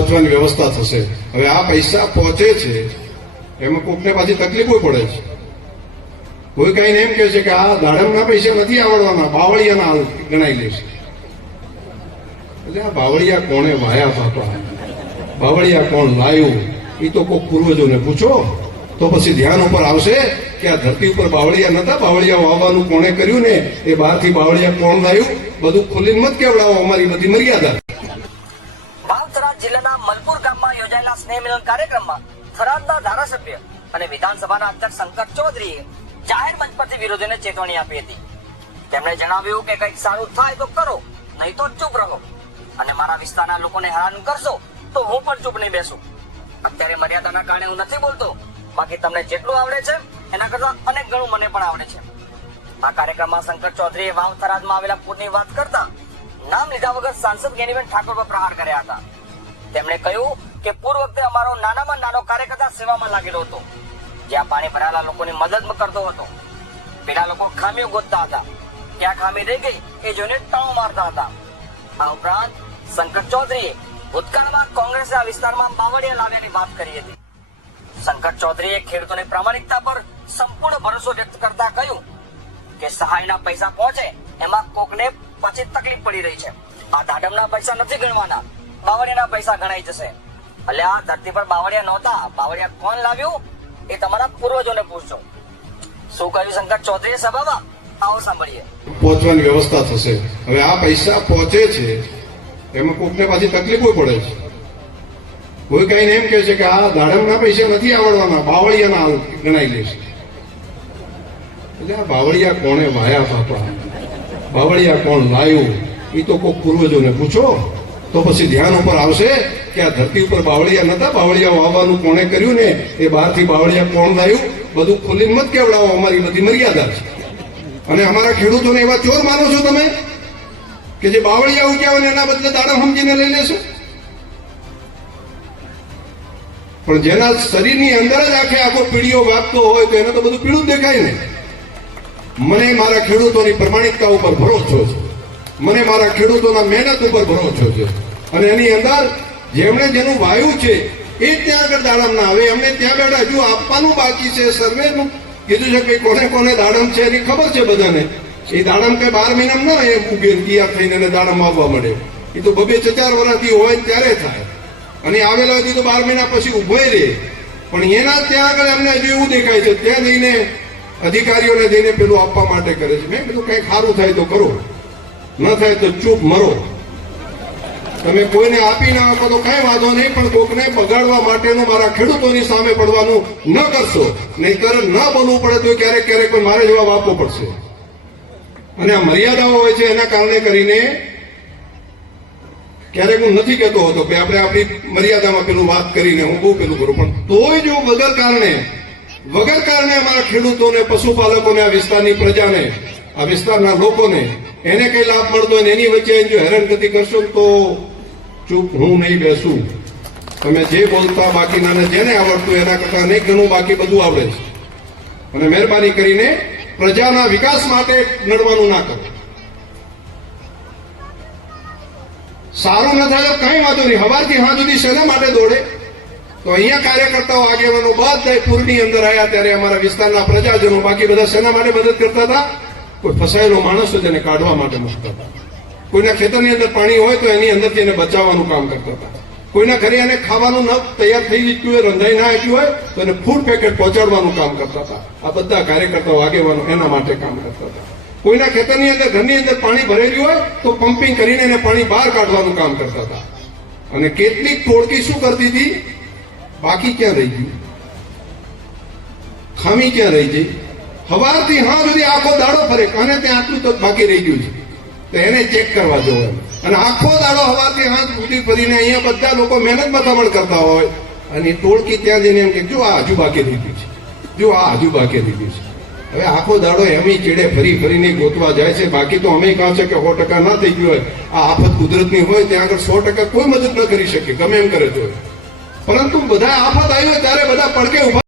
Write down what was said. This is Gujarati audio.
પહોંચવાની વ્યવસ્થા થશે. હવે આ પૈસા પહોંચે છે, એમાં કોકને પાછી તકલીફો પડે છે. કોઈ કઈ એમ કહે છે કે આ દાડમના પૈસા નથી આવડવાના, બાવળિયાના ગણાઈ લેશે એટલે આ બાવળિયા કોણે વાયા પાપા બાવળિયા કોણ લાયું? એ તો કોઈ પૂર્વજોને પૂછો. તો પછી ધ્યાન ઉપર આવશે કે આ ધરતી ઉપર બાવળિયા નતા બાવળિયા વાવવાનું કોણે કર્યું ને? એ બહારથી બાવળિયા કોણ લાયું? બધું ખુલ્લી મત કેવડાવો અમારી બધી મર્યાદા. થરાદ મલપુર ગામમાં યોજાયેલા સ્નેહ મિલન કાર્યક્રમમાં થરાદના ધારાસભ્ય અને વિધાનસભાના અધ્યક્ષ શંકર ચૌધરીએ જાહેર મંચ પરથી વિરોધીને ચેતવણી આપી હતી. તેમણે જણાવ્યું કે કંઈક સારું થાય તો કરો, નહીં તો ચૂપ રહો. અને મારા વિસ્તારના લોકોને હેરાન કરશો તો હું પણ ચૂપ નહીં બેસું. અત્યારે મર્યાદાના કારણે હું નથી બોલતો. બાકી તમને જેટલું આવડે છે, એના કરતા અનેક ગણું મને પણ આવડે છે. આ કાર્યક્રમમાં શંકર ચૌધરીએ વાવ થરાદમાં આવેલા પૂરની વાત કરતા નામ લીધા વગર સાંસદ જ્ઞાનીબેન ઠાકોર પર પ્રહાર કર્યા હતા. તેમણે કહ્યું કે પૂર વખતે અમારો નાનામાં નાનો કાર્યકર્તા સેવામાં લાગેલો હતો, જ્યાં પાણી ભરાયેલા લોકોની મદદ કરતો હતો. પેલા લોકો ખામીઓ ગોતતા હતા. ક્યાં ખામી રહી ગઈ એ જોઈને ટાઉ મારતા હતા. આ ઉપરાંત શંકર ચૌધરીએ ભૂતકાળમાં કોંગ્રેસે આ વિસ્તારમાં બાવળિયા લાવ્યાની વાત કરી હતી. શંકર ચૌધરીએ ખેડૂતોની પ્રામાણિકતા પર સંપૂર્ણ ભરોસો વ્યક્ત કરતા કહ્યું કે સહાયના પૈસા પહોંચે એમાં કોકને પછી તકલીફ પડી રહી છે. આ દાડમના પૈસા નથી ગણવાના. બાવળિયાના પૈસા ગણાઈ જશે. એટલે આ ધરતી પર બાવળિયા નહોતા. બાવળિયા કોણ લાવ્યું? એ તમારા પૂર્વજોને પૂછજો. શું કહ્યું શંકર ચૌધરીએ? સભામાં આવો સાંભળીએ. પહોંચવાની વ્યવસ્થા થશે. હવે આ પૈસા પહોંચે છે, એમાં કોકને પાછી તકલીફો પડે છે. કોઈ કઈ એમ કહે છે કે આ દાડમના પૈસા નથી આવડવાના, બાવળિયાના ગણાઈ લેશે એટલે આ બાવળિયા કોણે વાયા બાપા? બાવળિયા કોણ લાયું? એ તો કોઈ પૂર્વજોને પૂછો. તો પછી ધ્યાન ઉપર આવશે કે આ ધરતી ઉપર બાવળિયા નતા? બાવળિયા વાવવાનું કોણે કર્યું ને? એ બહારથી બાવળિયા કોણ લાવ્યું બધું ખુલ્લીને મત કેવડાવો? અમારી બધી મર્યાદા છે. અને અમારા ખેડૂતોને એવા ચોર માનો છો તમે કે જે બાવળિયા ઉગ્યા એના બદલે દાડમ સમજીને લઈ લેશો? પણ જેના શરીરની અંદર જ આખે આખો પીડીઓ વાગતો હોય તો એને તો બધું પીળું જ દેખાય ને. મને મારા ખેડૂતોની પ્રમાણિકતા ઉપર ભરોસો છે. મને મારા ખેડૂતોના મહેનત ઉપર ભરોસો છે. અને એની અંદર જેમણે જેનું વાયુ છે, એ ત્યાં આગળ દાડમ ના આવે. એમને ત્યાં બેઠા હજુ આપવાનું બાકી છે. સર્વેનું કીધું છે કે કોને કોને દાડમ છે એની ખબર છે બધાને. એ દાડમ કઈ બાર મહિનામાં ના એ ઉગે તૈયાર થઈને એને દાડમ આવવા મળે એ તો બબે ચાર વર્ષથી હોય ત્યારે થાય. અને આવેલા હોય તો બાર મહિના પછી ઊભો રહે. પણ એના ત્યાં આગળ એમને હજુ એવું દેખાય છે, ત્યાં જઈને અધિકારીઓને જઈને પેલું આપવા માટે કરે છે. મેં કીધું કંઈક સારું થાય તો કરો. ન થાય તો ચૂપ મરો. તમે કોઈને આપી ના આપો તો કઈ વાંધો નહીં, પણ કોકને બગાડવા માટેનું મારા ખેડૂતોની સામે પડવાનું ન કરશો. નહીતર ન બોલવું પડે તો ક્યારેક ક્યારેક મારે જવાબ આપવો પડશે. અને આ મર્યાદાઓ હોય છે એના કારણે કરીને ક્યારેક હું નથી કહેતો હતો કે આપણે આપણી મર્યાદામાં પેલું વાત કરીને હું બહુ પેલું કરું, પણ તોય જો વગર કારણે વગર કારણે અમારા ખેડૂતોને, પશુપાલકોને, આ વિસ્તારની પ્રજાને, આ વિસ્તારના લોકોને એને કઈ લાભ મળતો હોય એની વચ્ચે જો હેરાનગતિ કરશો તો ચૂપ હું નહીં બેસું. તમે જે બોલતા બાકી ને જેને આવડતું એના કરતા નહીં, ઘણું બાકી બધું આવડે છે. અને મહેરબાની કરીને પ્રજાના વિકાસ માટે લડવાનું ના કરો. સારું ન થાય તો કઈ વાંધો નહીં. હવારથી હા સુધી શેના માટે દોડે? તો અહીંયા કાર્યકર્તાઓ આગેવાનો બધા પૂરની અંદર આવ્યા ત્યારે અમારા વિસ્તારના પ્રજાજનો બાકી બધા શેના માટે મદદ કરતા હતા? કોઈ ફસાયેલો માણસ હોય એને કાઢવા માટે મૂકતા હતા કોઈના ખેતરની અંદર પાણી હોય તો એની અંદરથી એને બચાવવાનું કામ કરતા હતા. કોઈના ઘરે એને ખાવાનું ન તૈયાર થઈ ગયું હોય, રંધાઈ ના આવ્યું હોય, તો એને ફૂડ પેકેટ પહોંચાડવાનું કામ કરતા હતા. આ બધા કાર્યકર્તાઓ આગેવાનો એના માટે કામ કરતા હતા. કોઈના ખેતરની અંદર, ઘરની અંદર પાણી ભરેલું હોય, તો પમ્પિંગ કરીને એને પાણી બહાર કાઢવાનું કામ કરતા હતા. અને કેટલીક ટોળકી શું કરતી હતી? બાકી ક્યાં રહી ગયું ખામી ક્યાં રહી ગઈ? સવારથી હા સુધી આખો દાડો ફરે. અને ત્યાં આટલું તો બાકી રહી ગયું છે? તો એને ચેક કરવા જવો અને આખો દાડો હવાથી હા સુધી ફરીને અહીંયા બધા લોકો મહેનત મથામણ કરતા હોય. અને ટોળકી ત્યાં જઈને એમ કે, જો આ હજુ બાકી રહી છે. જો આ હજુ બાકી રહી છે. હવે આખો દાડો એમની ચેડે ફરી ફરીને ગોતવા જાય છે. બાકી તો અમે કહા છે કે સો ટકા ના થઈ ગયું હોય. આ આફત કુદરતની હોય, ત્યાં આગળ સો ટકા કોઈ મદદ ન કરી શકે. ગમે એમ કરે તો પરંતુ બધા આફત આવ્યો ત્યારે બધા પડકે ઊભા